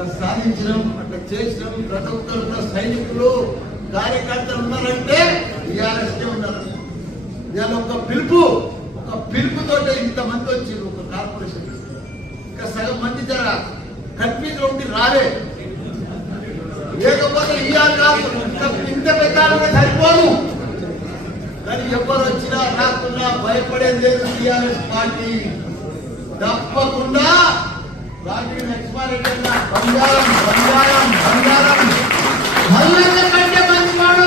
అట్లా సాధించడం, అట్లా చేసినాం. ప్రతి ఒక్కరు సైనికులు కార్యకర్తలు ఉన్నారంటే టీఆర్ఎస్కే ఉన్నారు. ఇవాళ ఒక పిలుపుతో ఇంతమంది వచ్చారు ఒక కార్పొరేషన్. ఇంకా సగం మంది జర కన్ఫ్యూజ్ ఉండి రాలే, లేకపోతే ఇంత పెద్ద సరిపోదు. కానీ ఎవరు వచ్చినా రాకున్నా భయపడేది లేదు. టీఆర్ఎస్ పార్టీ తప్పకుండా రాజకీయ ఎక్స్పారెంట్ బంగారం బంగారం బంగారం మల్లన్న కంటే మంచివాడు.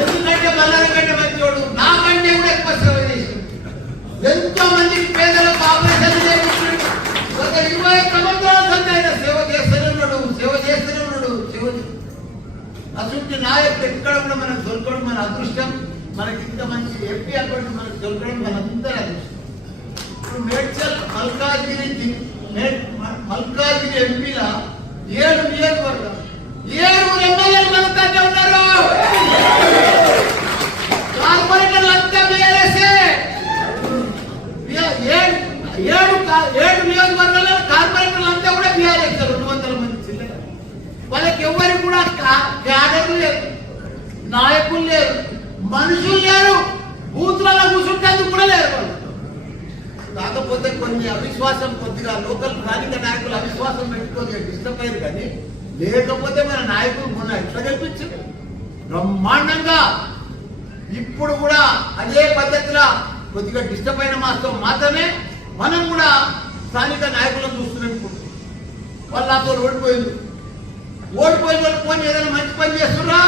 ఎందుకంటే మల్లన్న కంటే మంచివాడు నాకంటే కూడా ఎక్కువ సేవ చేసి ఎంతో మందికి పేదలకు ఆపరేషన్ చేయించాడు. ఒక 20 సంవత్సరాల సంది ఆయన సేవ చేస్తూనే ఉన్నాడు. అసలు నాయకుడు ఎక్కడ కూడా మనకు దొరకడం మన అదృష్టం. మనకి ఇంత మంచి ఎంపీ అకౌంట్ మనకు దొరకడం మనందరూ అదృష్టం. ఇప్పుడు మేడ్చల్ మల్కాజ్గిరి ఎంపీల 7 నియోజకవర్గం 7 ఎమ్మెల్యేలు మన దగ్గర ఉన్నారు. కార్పొరేటర్లు అంతా బీఆర్ఎస్ఏ. 7 నియోజకవర్గాల్లో కార్పొరేటర్లు అంతా కూడా బీఆర్ఎస్. 200 మంది చిల్లర. వాళ్ళకి ఎవరికి కూడా క్యాడర్లు లేరు, నాయకులు లేరు, మనుషులు లేరు, బూత్లలో కూర్చుంటేందుకు కూడా లేరు వాళ్ళు. కాకపోతే కొన్ని అవిశ్వాసం, కొద్దిగా లోకల్ స్థానిక నాయకులు అవిశ్వాసం పెట్టుకొని డిస్టర్బ్ అయ్యారు. కానీ లేకపోతే మన నాయకులు మొన్న ఎట్లా కల్పించారు బ్రహ్మాండంగా. ఇప్పుడు కూడా అదే పద్ధతిలో కొద్దిగా డిస్టర్బ్ అయిన మాత్రమే మనం కూడా స్థానిక నాయకులను చూస్తున్నాం. ఇప్పుడు వాళ్ళు నాతో ఓడిపోయిన వాళ్ళు పోనీ ఏదైనా మంచి పని చేస్తున్నా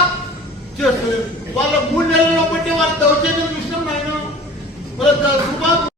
చేస్తారు. వాళ్ళ 3 నెలల్లో బట్టి వాళ్ళ దౌర్జన్యం చూసినాం. ఆయన